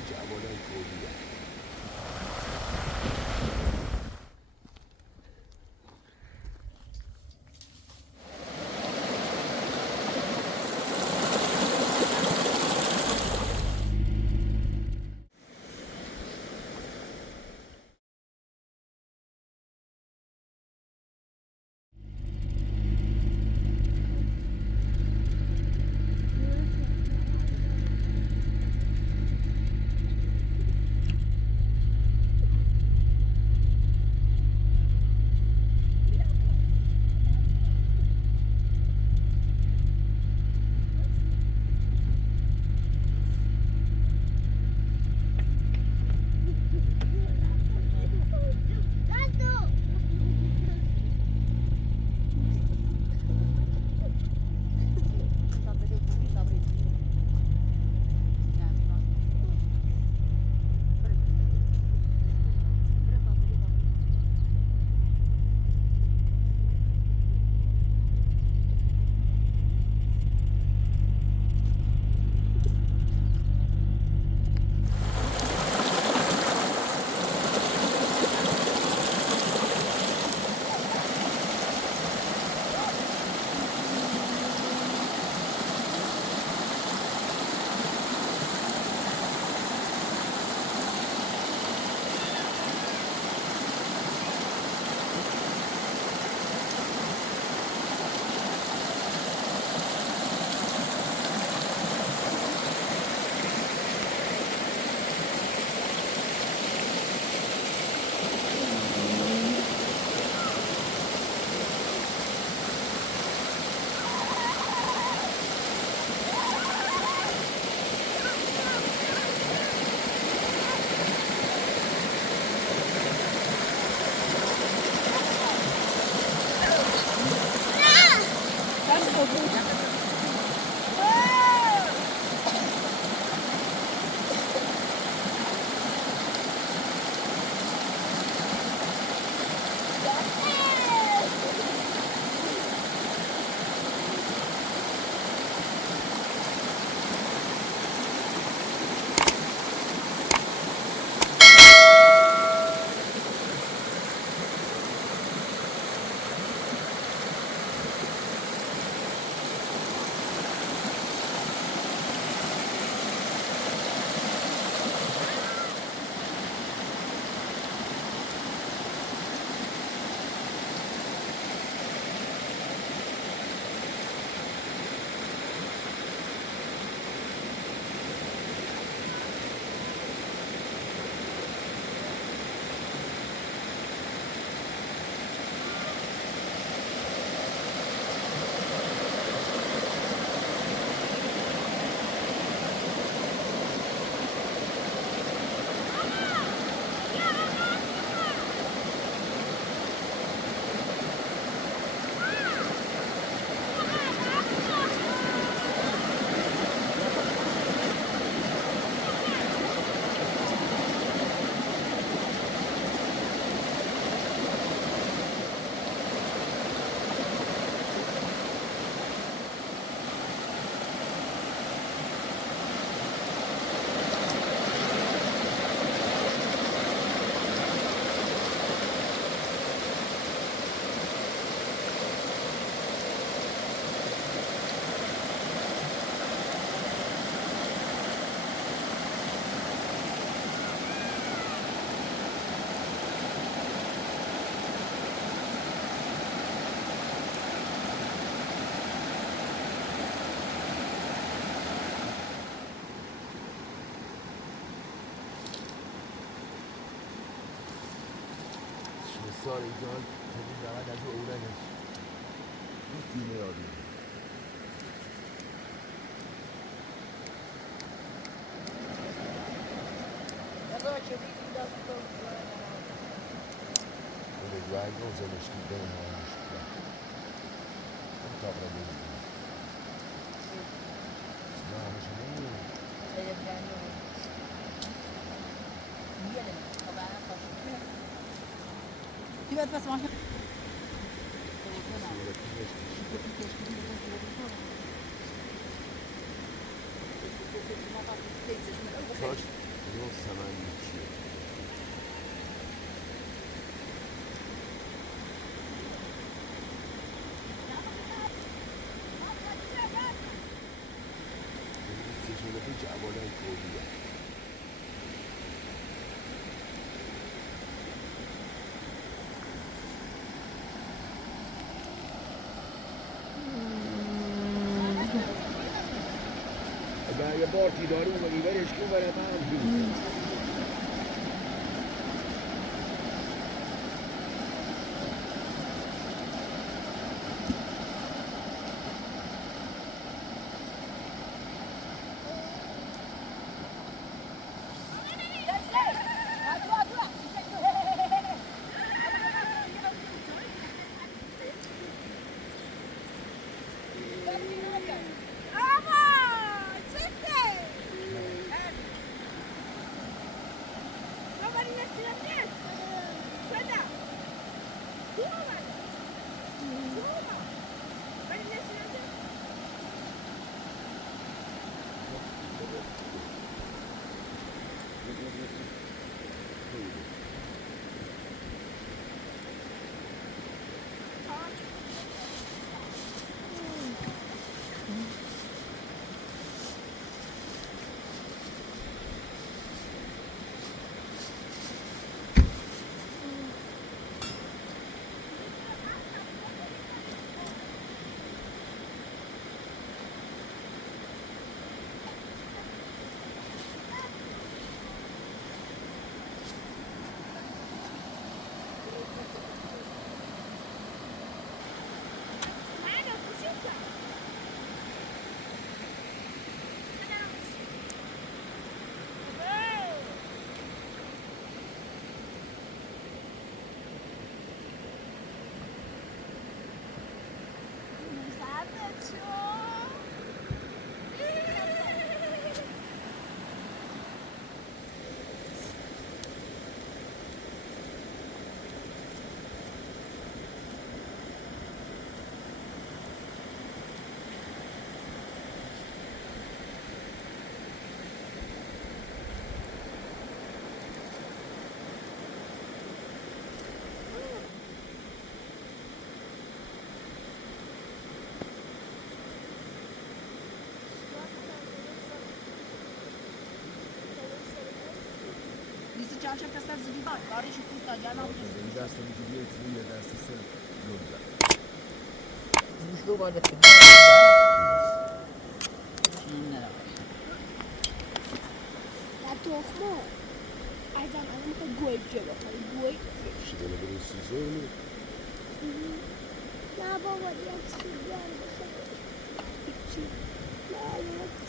جوانای کوبیه. سال ایجان تبین روند از او اولنش این دیمه آبی رنگ و زمشتی به نمایش کرد این تاق را بگید نه همشه نمید Die wird was machen. Kaç? سمن چیه چشمه پیچ عوالای کوریه اگر یه بارتی داری اومدی برش کن برای من بید Ciągle to jest zliwa, ale się pusta, ja mam już. دست میگیری توی یه دستی سر لوزه Już było do tego. Inne. Ja تخمه ازم الان میخوای گوجه بخوای گوجه شده نبرو سیزونی نه بابا یک سیگار بخوای هیچی نه یک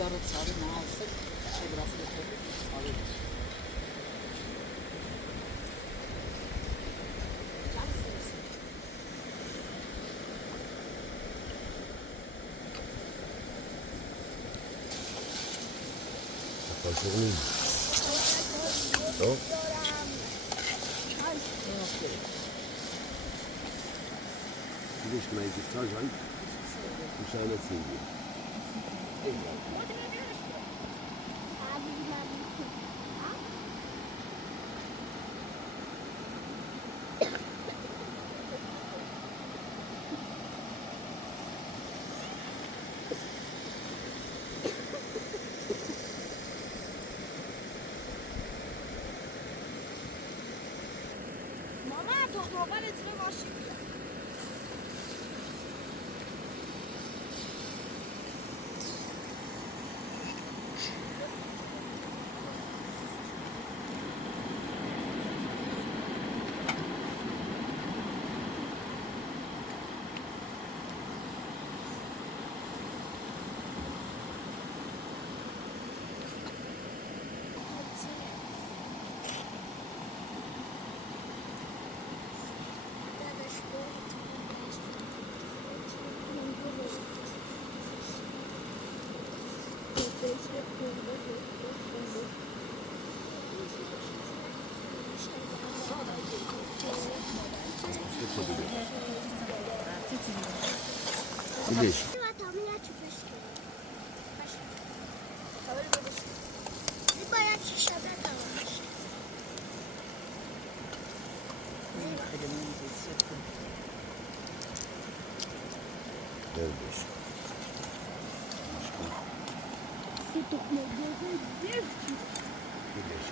Yarım saat ne alsın? Biraz götürüp alırız. Başarılıyım. Yok. Güneş meclis çalcan. Müsaade sevdiğim. Eyvallah. تخم‌آور اتفاق ماشین Видишь? Видишь? Видишь?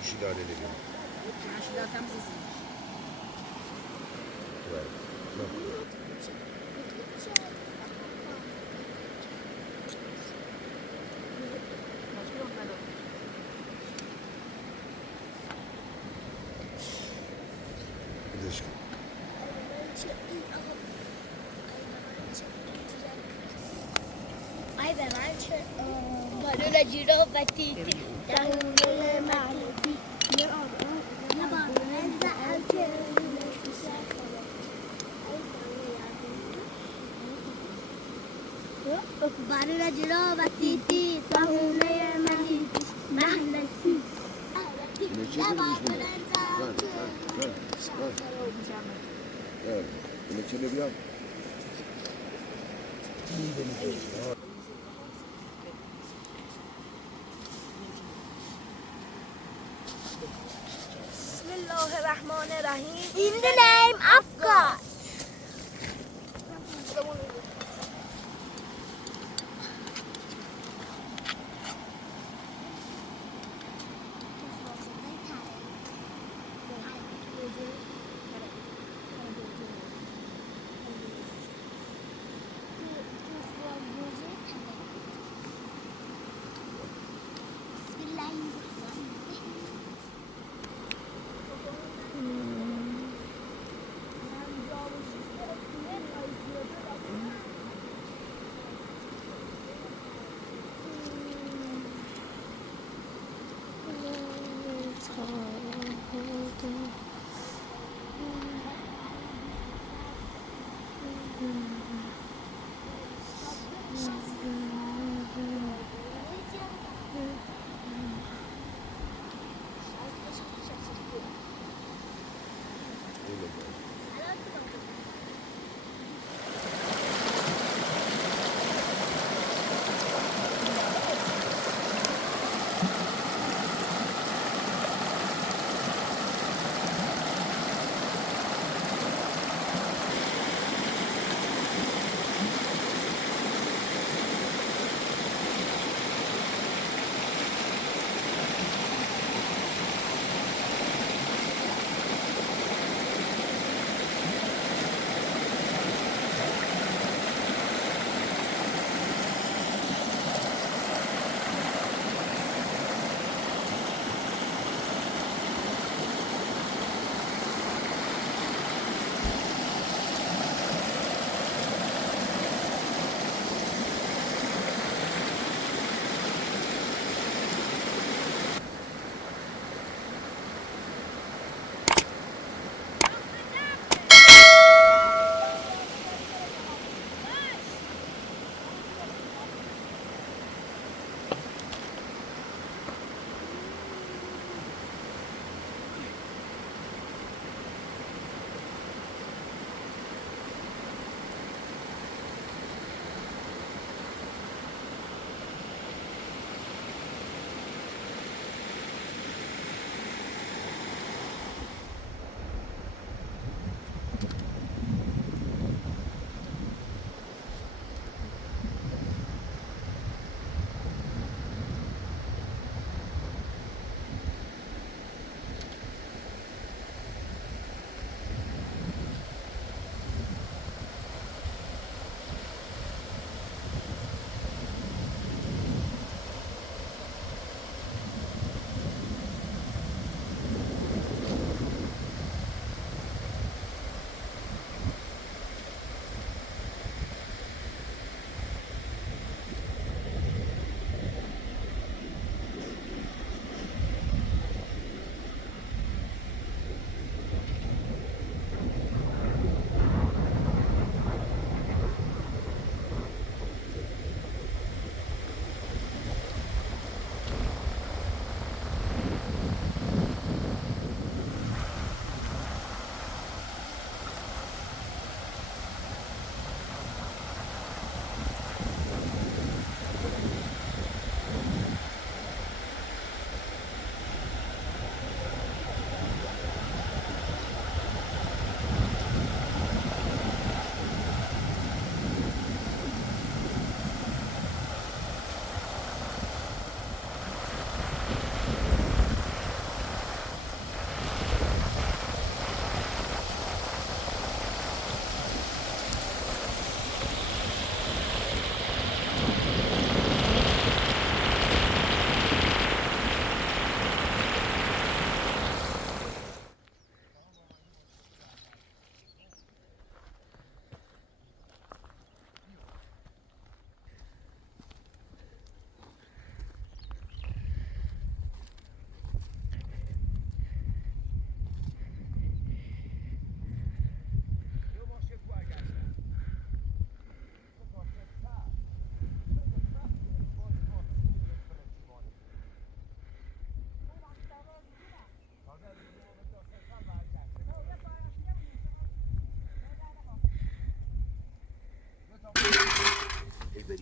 وش داري اللي بيه؟ عشان لا تمزز. Видишь? Ay ben açı. Balona ciro batiti. Tahunle maliti. Ne var? Ben de açı. Balona ciro batiti. Tahunle maliti. Mahlati. Ne çevirmiş bunu? Ver. Bunu çevir yap. Bismillahirrahmanirrahim. In the name of God.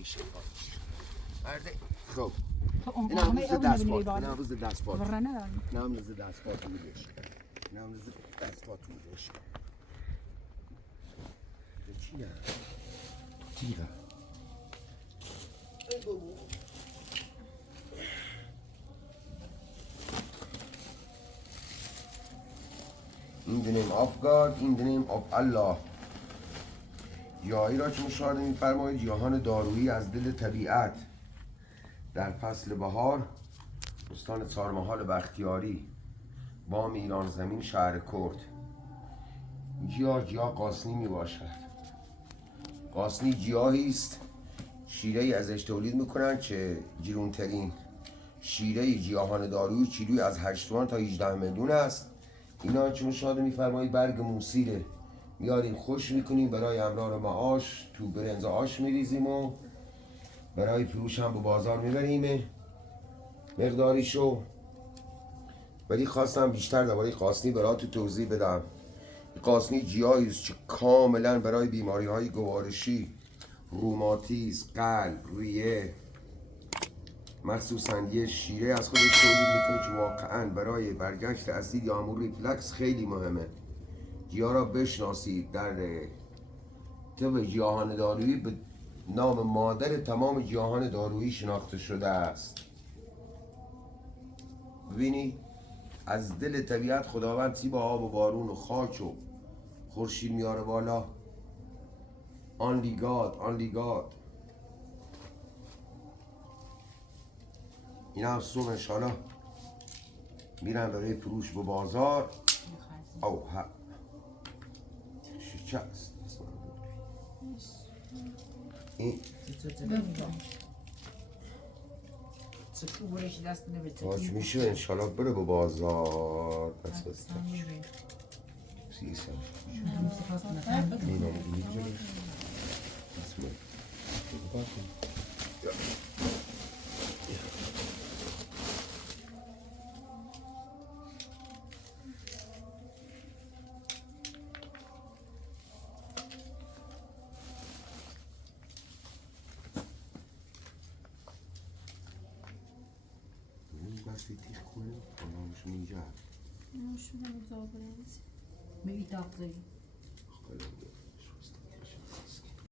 شفاف برده خب تو اون این هم همه روز اون دست نبینی پات بالا این هم روز دست پات ورنه ندارم این هم روز دست پات میدش این هم روز دست پات میدش چی نه تیغه ای بابا In the name of God, in the name of Allah. جایی را که مشاهده می‌فرمایید جهان دارویی از دل طبیعت در فصل بهار استان چهارمحال بختیاری بام ایران زمین شهر کرد گیاه قاسنی می باشد. قاسنی گیاهی است شیره ای ازش تولید میکنند که گرونترین شیره گیاهان دارویی کیلویی از 8 تومان تا 18 میلیون است. اینا که مشاهده می‌فرمایید برگ موسیره میاریم خوش میکنیم برای امرار معاش تو برنج آش میریزیم و برای فروش هم به بازار میبریم مقداریشو. ولی خواستم بیشتر درباره قاسنی براتون توضیح بدم. قاسنی گیاهی است که کاملا برای بیماری های گوارشی، روماتیسم، قلب، ریه مخصوصا یه شیره از خودش تولید میکنه که واقعا برای برگشت اسید یا همون ریفلکس خیلی مهمه. گیاه را بشناسید. در طب گیاهان دارویی به نام مادر تمام گیاهان دارویی شناخته شده است. ببینید از دل طبیعت خداوند تی با آب و بارون و خاک و خورشید میاره بالا. Only God, only God. این هم صبح انشالله میرن برای فروش به بازار. او ها شکست این تاج میشه انشالله بره به بازار. بس بس سیسم اینو میگیره بسم بسی تیخ کنه کنامش اینجا مش میدونم زابرنز می تاقزی خیلی